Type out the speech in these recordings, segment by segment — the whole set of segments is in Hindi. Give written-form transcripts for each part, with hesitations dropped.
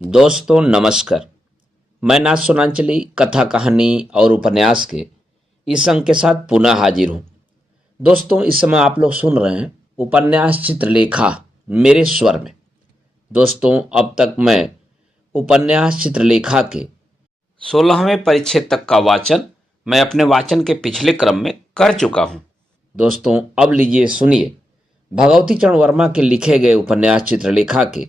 दोस्तों नमस्कार। मैं नाथ सोनांचली कथा कहानी और उपन्यास के इस अंक के साथ पुनः हाजिर हूँ। दोस्तों इस समय आप लोग सुन रहे हैं उपन्यास चित्रलेखा मेरे स्वर में। दोस्तों अब तक मैं उपन्यास चित्रलेखा के 16वें परिच्छेद तक का वाचन मैं अपने वाचन के पिछले क्रम में कर चुका हूँ। दोस्तों अब लीजिए सुनिए भगवती चरण वर्मा के लिखे गए उपन्यास चित्रलेखा के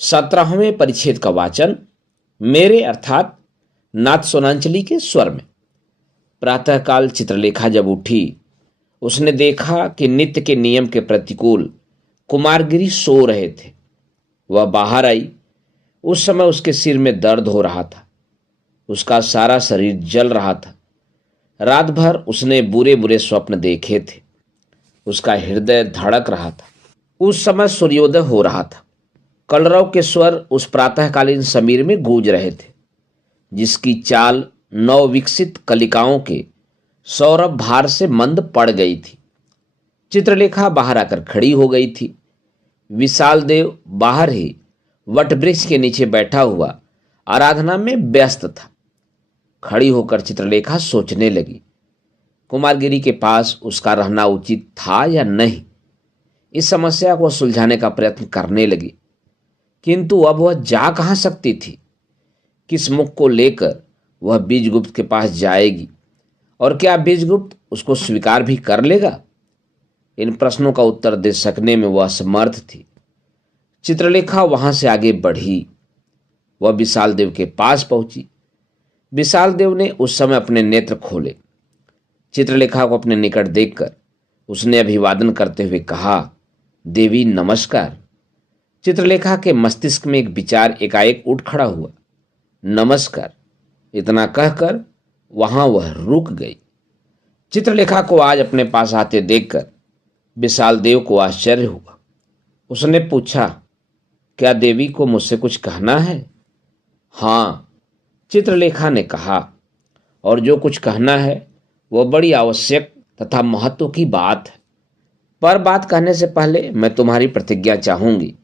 17वें परिच्छेद का वाचन मेरे अर्थात नाथ सोनांचली के स्वर में। प्रातःकाल चित्रलेखा जब उठी उसने देखा कि नित्य के नियम के प्रतिकूल कुमारगिरी सो रहे थे। वह बाहर आई। उस समय उसके सिर में दर्द हो रहा था। उसका सारा शरीर जल रहा था। रात भर उसने बुरे बुरे स्वप्न देखे थे। उसका हृदय धड़क रहा था। उस समय सूर्योदय हो रहा था। कलरव के स्वर उस प्रातःकालीन समीर में गूंज रहे थे, जिसकी चाल नवविकसित कलिकाओं के सौरभ भार से मंद पड़ गई थी। चित्रलेखा बाहर आकर खड़ी हो गई थी। विशाल देव बाहर ही वटवृक्ष के नीचे बैठा हुआ आराधना में व्यस्त था। खड़ी होकर चित्रलेखा सोचने लगी, कुमारगिरी के पास उसका रहना उचित था या नहीं। इस समस्या को सुलझाने का प्रयत्न करने लगी, किंतु अब वह जा कहाँ सकती थी। किस मुख को लेकर वह बीजगुप्त के पास जाएगी और क्या बीजगुप्त उसको स्वीकार भी कर लेगा। इन प्रश्नों का उत्तर दे सकने में वह असमर्थ थी। चित्रलेखा वहां से आगे बढ़ी। वह विशाल देव के पास पहुंची। विशाल देव ने उस समय अपने नेत्र खोले। चित्रलेखा को अपने निकट देखकर उसने अभिवादन करते हुए कहा, देवी नमस्कार। चित्रलेखा के मस्तिष्क में एक विचार एकाएक उठ खड़ा हुआ, नमस्कार। इतना कहकर वहां वह रुक गई। चित्रलेखा को आज अपने पास आते देखकर विशाल देव को आश्चर्य हुआ। उसने पूछा, क्या देवी को मुझसे कुछ कहना है? हाँ, चित्रलेखा ने कहा, और जो कुछ कहना है वह बड़ी आवश्यक तथा महत्व की बात है। पर बात कहने से पहले मैं तुम्हारी प्रतिज्ञा चाहूंगी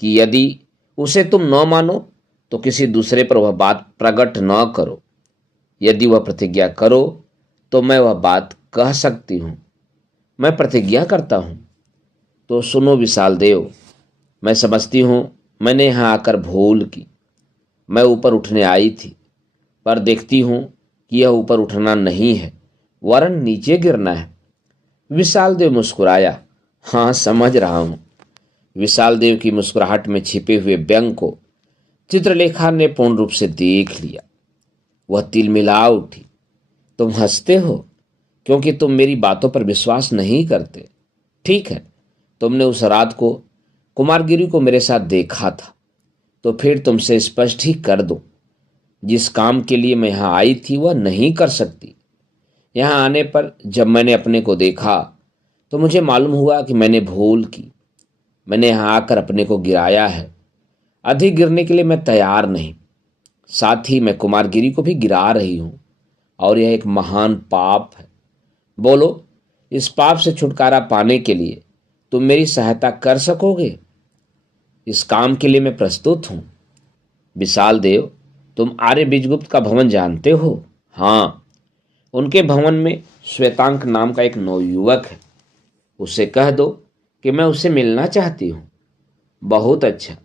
कि यदि उसे तुम न मानो तो किसी दूसरे पर वह बात प्रकट न करो। यदि वह प्रतिज्ञा करो तो मैं वह बात कह सकती हूँ। मैं प्रतिज्ञा करता हूँ। तो सुनो विशाल देव, मैं समझती हूँ मैंने यहाँ आकर भूल की। मैं ऊपर उठने आई थी, पर देखती हूँ कि यह ऊपर उठना नहीं है वरन नीचे गिरना है। विशाल देव मुस्कुराया। हाँ, समझ रहा हूँ। विशाल देव की मुस्कुराहट में छिपे हुए व्यंग को चित्रलेखा ने पूर्ण रूप से देख लिया। वह तिलमिला उठी। तुम हंसते हो क्योंकि तुम मेरी बातों पर विश्वास नहीं करते। ठीक है, तुमने उस रात को कुमारगिरी को मेरे साथ देखा था, तो फिर तुमसे स्पष्ट ही कर दो, जिस काम के लिए मैं यहाँ आई थी वह नहीं कर सकती। यहाँ आने पर जब मैंने अपने को देखा तो मुझे मालूम हुआ कि मैंने भूल की। मैंने यहाँ आकर अपने को गिराया है। अधिक गिरने के लिए मैं तैयार नहीं। साथ ही मैं कुमारगिरी को भी गिरा रही हूँ, और यह एक महान पाप है। बोलो, इस पाप से छुटकारा पाने के लिए तुम मेरी सहायता कर सकोगे? इस काम के लिए मैं प्रस्तुत हूँ। विशाल देव, तुम आर्य बीजगुप्त का भवन जानते हो? हाँ, उनके भवन में श्वेतांक नाम का एक नवयुवक है। उससे कह दो कि मैं उससे मिलना चाहती हूँ। बहुत अच्छा।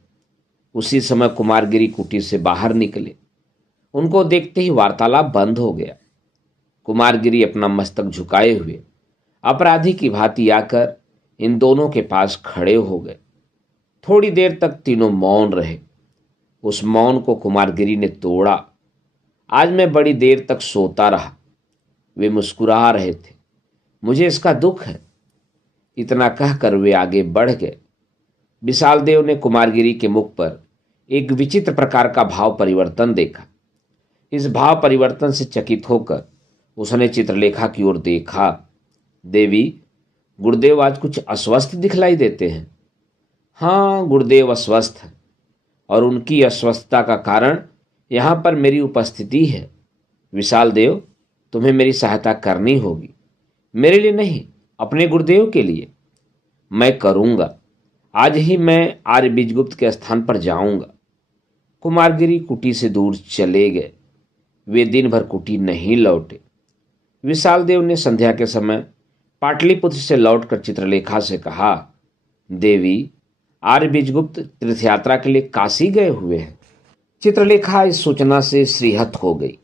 उसी समय कुमारगिरी कुटीर से बाहर निकले। उनको देखते ही वार्तालाप बंद हो गया। कुमारगिरी अपना मस्तक झुकाए हुए अपराधी की भांति आकर इन दोनों के पास खड़े हो गए। थोड़ी देर तक तीनों मौन रहे। उस मौन को कुमारगिरी ने तोड़ा। आज मैं बड़ी देर तक सोता रहा। वे मुस्कुरा रहे थे। मुझे इसका दुख है। इतना कहकर वे आगे बढ़ गए। विशाल देव ने कुमारगिरी के मुख पर एक विचित्र प्रकार का भाव परिवर्तन देखा। इस भाव परिवर्तन से चकित होकर उसने चित्रलेखा की ओर देखा। देवी, गुरुदेव आज कुछ अस्वस्थ दिखलाई देते हैं। हाँ, गुरुदेव अस्वस्थ है, और उनकी अस्वस्थता का कारण यहाँ पर मेरी उपस्थिति है। विशाल देव, तुम्हें मेरी सहायता करनी होगी। मेरे लिए नहीं, अपने गुरुदेव के लिए। मैं करूँगा। आज ही मैं आर्य बीजगुप्त के स्थान पर जाऊँगा। कुमारगिरी कुटी से दूर चले गए। वे दिन भर कुटी नहीं लौटे। विशाल देव ने संध्या के समय पाटलिपुत्र से लौटकर चित्रलेखा से कहा, देवी, आर्य बीजगुप्त तीर्थयात्रा के लिए काशी गए हुए हैं। चित्रलेखा इस सूचना से श्रीहत हो गई।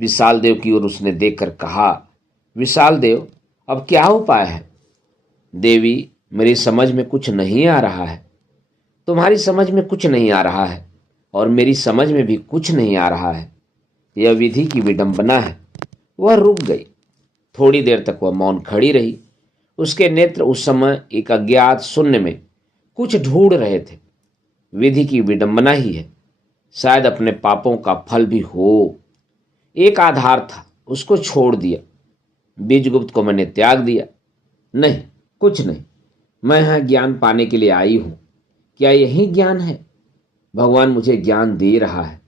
विशाल देव की ओर उसने देखकर कहा, विशाल देव, अब क्या उपाय है? देवी, मेरी समझ में कुछ नहीं आ रहा है। तुम्हारी समझ में कुछ नहीं आ रहा है और मेरी समझ में भी कुछ नहीं आ रहा है। यह विधि की विडंबना है। वह रुक गई। थोड़ी देर तक वह मौन खड़ी रही। उसके नेत्र उस समय एक अज्ञात शून्य में कुछ ढूंढ रहे थे। विधि की विडंबना ही है, शायद अपने पापों का फल भी हो। एक आधार था, उसको छोड़ दिया। बीजगुप्त को मैंने त्याग दिया। नहीं, कुछ नहीं। मैं यहाँ ज्ञान पाने के लिए आई हूँ। क्या यही ज्ञान है? भगवान मुझे ज्ञान दे रहा है,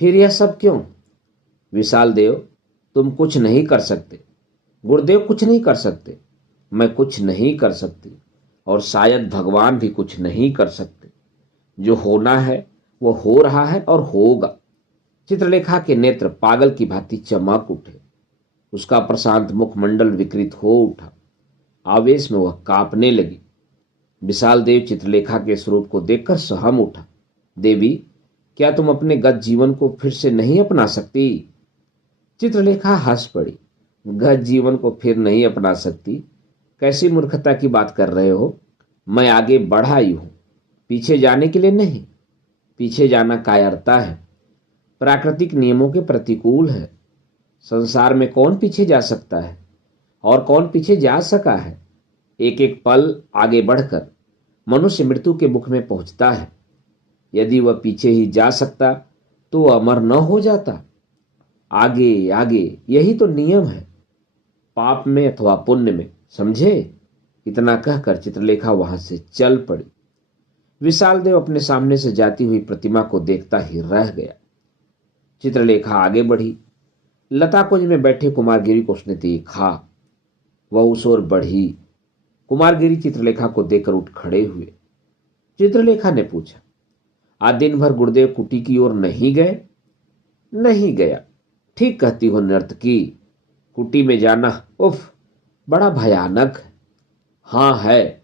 फिर यह सब क्यों? विशाल देव, तुम कुछ नहीं कर सकते। गुरुदेव कुछ नहीं कर सकते। मैं कुछ नहीं कर सकती और शायद भगवान भी कुछ नहीं कर सकते। जो होना है वो हो रहा है और होगा। चित्रलेखा के नेत्र पागल की भांति चमक उठे। उसका प्रशांत मुखमंडल विकृत हो उठा। आवेश में वह कांपने लगी। विशाल देव चित्रलेखा के स्वरूप को देखकर सहम उठा। देवी, क्या तुम अपने गत जीवन को फिर से नहीं अपना सकती? चित्रलेखा हंस पड़ी। गत जीवन को फिर नहीं अपना सकती? कैसी मूर्खता की बात कर रहे हो? मैं आगे बढ़ आई हूं, पीछे जाने के लिए नहीं। पीछे जाना कायरता है, प्राकृतिक नियमों के प्रतिकूल है। संसार में कौन पीछे जा सकता है और कौन पीछे जा सका है? एक एक पल आगे बढ़कर मनुष्य मृत्यु के मुख में पहुंचता है। यदि वह पीछे ही जा सकता तो वह अमर न हो जाता। आगे आगे, यही तो नियम है, पाप में अथवा पुण्य में, समझे? इतना कहकर चित्रलेखा वहां से चल पड़ी। विशाल देव अपने सामने से जाती हुई प्रतिमा को देखता ही रह गया। चित्रलेखा आगे बढ़ी। लता कुंज में बैठे कुमारगिरी को उसने देखा। वह उस ओर बढ़ी। कुमारगिरी चित्रलेखा को देखकर उठ खड़े हुए। चित्रलेखा ने पूछा, आज दिन भर गुरुदेव कुटी की ओर नहीं गए? नहीं गया। ठीक कहती हो नर्तकी, कुटी में जाना उफ, बड़ा भयानक है। हाँ है।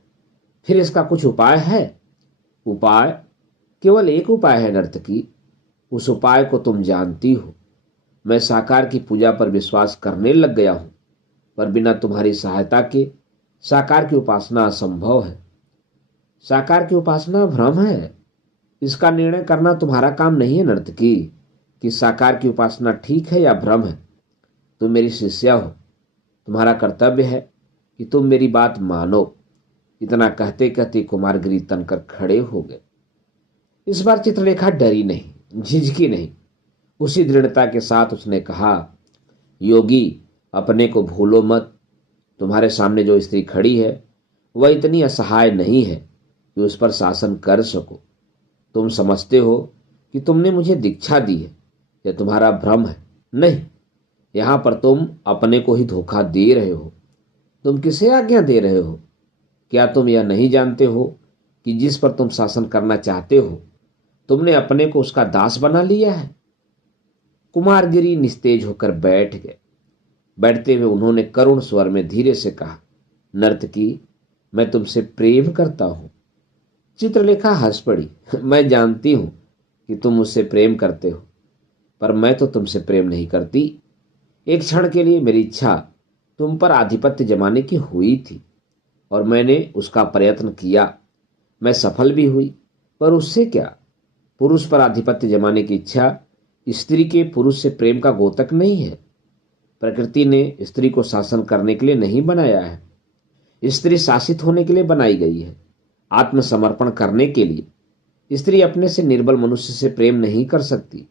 फिर इसका कुछ उपाय है? उपाय? केवल एक उपाय है नर्तकी। उस उपाय को तुम जानती हो। मैं साकार की पूजा पर विश्वास करने लग गया हूं, पर बिना तुम्हारी सहायता के साकार की उपासना असंभव है। साकार की उपासना भ्रम है। इसका निर्णय करना तुम्हारा काम नहीं है नर्तकी कि साकार की उपासना ठीक है या भ्रम है। तुम मेरी शिष्या हो। तुम्हारा कर्तव्य है कि तुम मेरी बात मानो। इतना कहते कहते कुमारगिरी तनकर खड़े हो गए। इस बार चित्रलेखा डरी नहीं, झिझकी नहीं। उसी दृढ़ता के साथ उसने कहा, योगी, अपने को भूलो मत। तुम्हारे सामने जो स्त्री खड़ी है वह इतनी असहाय नहीं है कि उस पर शासन कर सको। तुम समझते हो कि तुमने मुझे दीक्षा दी है, यह तुम्हारा भ्रम है। नहीं, यहां पर तुम अपने को ही धोखा दे रहे हो। तुम किसे आज्ञा दे रहे हो? क्या तुम यह नहीं जानते हो कि जिस पर तुम शासन करना चाहते हो तुमने अपने को उसका दास बना लिया है? कुमारगिरी निस्तेज होकर बैठ गए। बैठते हुए उन्होंने करुण स्वर में धीरे से कहा, नर्तकी, मैं तुमसे प्रेम करता हूं। चित्रलेखा हंस पड़ी। मैं जानती हूं कि तुम मुझसे प्रेम करते हो, पर मैं तो तुमसे प्रेम नहीं करती। एक क्षण के लिए मेरी इच्छा तुम पर आधिपत्य जमाने की हुई थी और मैंने उसका प्रयत्न किया। मैं सफल भी हुई, पर उससे क्या? पुरुष पर आधिपत्य जमाने की इच्छा स्त्री के पुरुष से प्रेम का द्योतक नहीं है। प्रकृति ने स्त्री को शासन करने के लिए नहीं बनाया है। स्त्री शासित होने के लिए बनाई गई है, आत्मसमर्पण करने के लिए। स्त्री अपने से निर्बल मनुष्य से प्रेम नहीं कर सकती।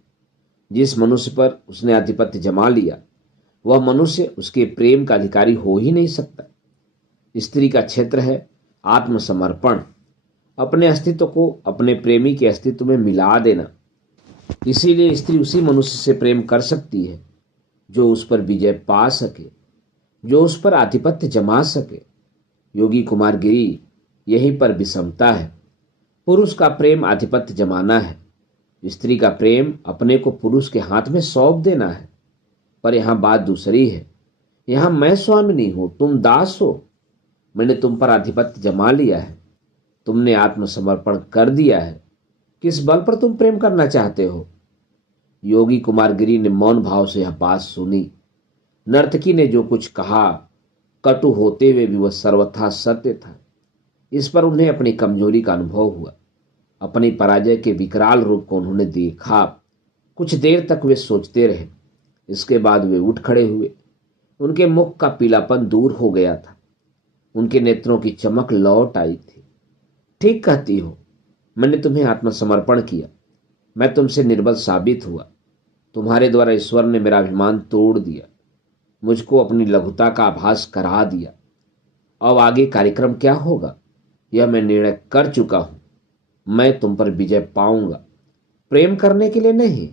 जिस मनुष्य पर उसने आधिपत्य जमा लिया वह मनुष्य उसके प्रेम का अधिकारी हो ही नहीं सकता। स्त्री का क्षेत्र है आत्मसमर्पण, अपने अस्तित्व को अपने प्रेमी के अस्तित्व में मिला देना। इसीलिए स्त्री उसी मनुष्य से प्रेम कर सकती है जो उस पर विजय पा सके, जो उस पर आधिपत्य जमा सके। योगी कुमारगिरी, यहीं पर विषमता है। पुरुष का प्रेम आधिपत्य जमाना है, स्त्री का प्रेम अपने को पुरुष के हाथ में सौंप देना है। पर यहां बात दूसरी है। यहां मैं स्वामिनी हूं, तुम दास हो। मैंने तुम पर आधिपत्य जमा लिया है। तुमने आत्मसमर्पण कर दिया है। किस बल पर तुम प्रेम करना चाहते हो? योगी कुमारगिरी ने मौन भाव से यह बात सुनी। नर्तकी ने जो कुछ कहा, कटु होते हुए भी वह सर्वथा सत्य था। इस पर उन्हें अपनी कमजोरी का अनुभव हुआ। अपनी पराजय के विकराल रूप को उन्होंने देखा। कुछ देर तक वे सोचते रहे। इसके बाद वे उठ खड़े हुए। उनके मुख का पीलापन दूर हो गया था। उनके नेत्रों की चमक लौट आई थी। ठीक कहती हो, मैंने तुम्हें आत्मसमर्पण किया। मैं तुमसे निर्बल साबित हुआ। तुम्हारे द्वारा ईश्वर ने मेरा अभिमान तोड़ दिया, मुझको अपनी लघुता का आभास करा दिया। अब आगे कार्यक्रम क्या होगा, यह मैं निर्णय कर चुका हूं। मैं तुम पर विजय पाऊंगा, प्रेम करने के लिए नहीं,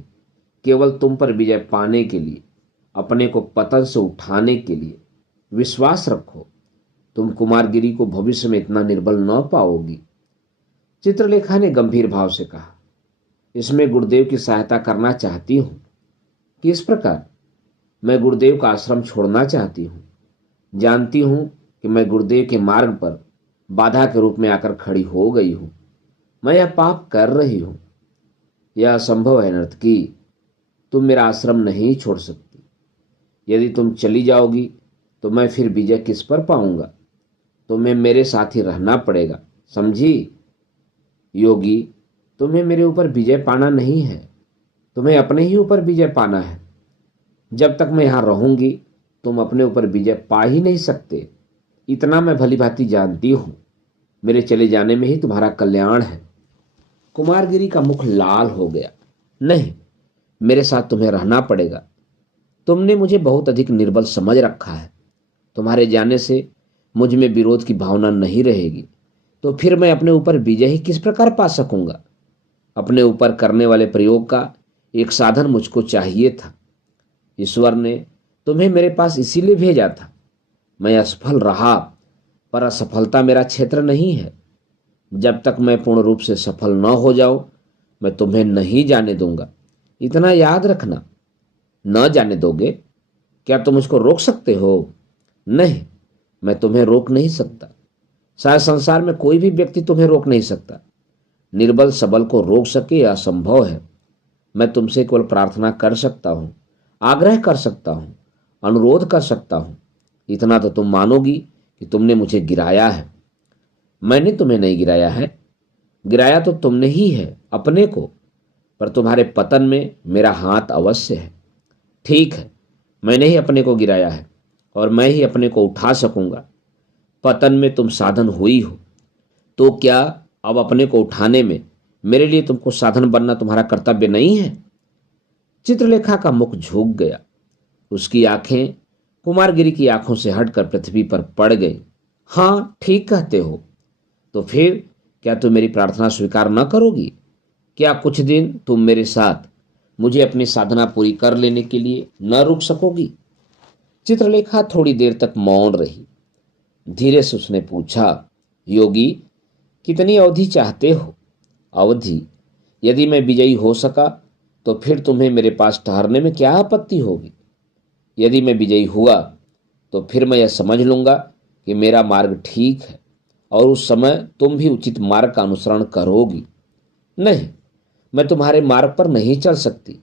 केवल तुम पर विजय पाने के लिए, अपने को पतन से उठाने के लिए। विश्वास रखो, तुम कुमारगिरी को भविष्य में इतना निर्बल न पाओगी। चित्रलेखा ने गंभीर भाव से कहा, इसमें गुरुदेव की सहायता करना चाहती हूं। किस प्रकार? मैं गुरुदेव का आश्रम छोड़ना चाहती हूं। जानती हूं कि मैं गुरुदेव के मार्ग पर बाधा के रूप में आकर खड़ी हो गई हूं। मैं यह पाप कर रही हूं। यह असंभव है नर्तकी। तुम मेरा आश्रम नहीं छोड़ सकती। यदि तुम चली जाओगी तो मैं फिर विजय किस पर पाऊंगा? तुम्हें मेरे साथ ही रहना पड़ेगा, समझी? योगी, तुम्हें मेरे ऊपर विजय पाना नहीं है, तुम्हें अपने ही ऊपर विजय पाना है। जब तक मैं यहां रहूंगी तुम अपने ऊपर विजय पा ही नहीं सकते। इतना मैं भली भांति जानती हूं। मेरे चले जाने में ही तुम्हारा कल्याण है। कुमारगिरी का मुख लाल हो गया। नहीं, मेरे साथ तुम्हें रहना पड़ेगा। तुमने मुझे बहुत अधिक निर्बल समझ रखा है। तुम्हारे जाने से मुझ में विरोध की भावना नहीं रहेगी, तो फिर मैं अपने ऊपर विजय ही किस प्रकार पा सकूंगा? अपने ऊपर करने वाले प्रयोग का एक साधन मुझको चाहिए था। ईश्वर ने तुम्हें मेरे पास इसीलिए भेजा था। मैं असफल रहा, पर असफलता मेरा क्षेत्र नहीं है। जब तक मैं पूर्ण रूप से सफल न हो जाऊं, मैं तुम्हें नहीं जाने दूंगा। इतना याद रखना। न जाने दोगे? क्या तुम मुझको रोक सकते हो? नहीं, मैं तुम्हें रोक नहीं सकता। शायद संसार में कोई भी व्यक्ति तुम्हें रोक नहीं सकता। निर्बल सबल को रोक सके यह असंभव है। मैं तुमसे केवल प्रार्थना कर सकता हूं, आग्रह कर सकता हूं, अनुरोध कर सकता हूं। इतना तो तुम मानोगी कि तुमने मुझे गिराया है। मैंने तुम्हें नहीं गिराया है। गिराया तो तुमने ही है अपने को, पर तुम्हारे पतन में मेरा हाथ अवश्य है। ठीक है, मैंने ही अपने को गिराया है और मैं ही अपने को उठा सकूंगा। पतन में तुम साधन हुई हो, तो क्या अब अपने को उठाने में मेरे लिए तुमको साधन बनना तुम्हारा कर्तव्य नहीं है? चित्रलेखा का मुख झुक गया। उसकी आंखें कुमारगिरी की आंखों से हटकर पृथ्वी पर पड़ गई। हाँ, ठीक कहते हो। तो फिर क्या तुम मेरी प्रार्थना स्वीकार न करोगी? क्या कुछ दिन तुम मेरे साथ मुझे अपनी साधना पूरी कर लेने के लिए न रुक सकोगी? चित्रलेखा थोड़ी देर तक मौन रही। धीरे से उसने पूछा, योगी, कितनी अवधि चाहते हो? अवधि? यदि मैं विजयी हो सका तो फिर तुम्हें मेरे पास ठहरने में क्या आपत्ति होगी? यदि मैं विजयी हुआ तो फिर मैं यह समझ लूंगा कि मेरा मार्ग ठीक है और उस समय तुम भी उचित मार्ग का अनुसरण करोगी। नहीं, मैं तुम्हारे मार्ग पर नहीं चल सकती,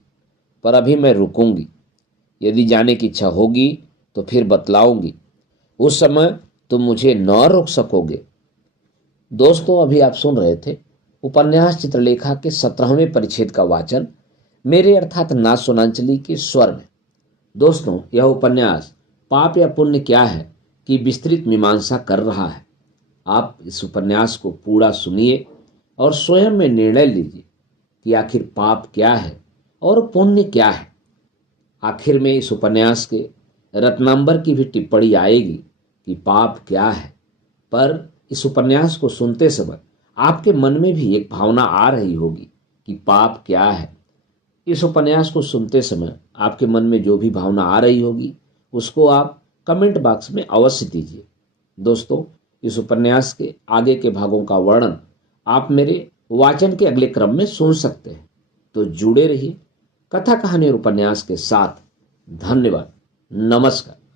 पर अभी मैं रुकूंगी। यदि जाने की इच्छा होगी तो फिर बतलाऊंगी। उस समय तुम मुझे न रोक सकोगे। दोस्तों, अभी आप सुन रहे थे उपन्यास चित्रलेखा के 17वें परिच्छेद का वाचन मेरे अर्थात नाथ सोनांचली के स्वर में। दोस्तों, यह उपन्यास पाप या पुण्य क्या है कि विस्तृत मीमांसा कर रहा है। आप इस उपन्यास को पूरा सुनिए और स्वयं में निर्णय लीजिए कि आखिर पाप क्या है और पुण्य क्या है। आखिर में इस उपन्यास के रत्नांबर की भी टिप्पणी आएगी कि पाप क्या है, पर इस उपन्यास को सुनते समय आपके मन में भी एक भावना आ रही होगी कि पाप क्या है। इस उपन्यास को सुनते समय आपके मन में जो भी भावना आ रही होगी उसको आप कमेंट बॉक्स में अवश्य दीजिए। दोस्तों, इस उपन्यास के आगे के भागों का वर्णन आप मेरे वाचन के अगले क्रम में सुन सकते हैं। तो जुड़े रहिए कथा कहानी और उपन्यास के साथ। धन्यवाद। नमस्कार।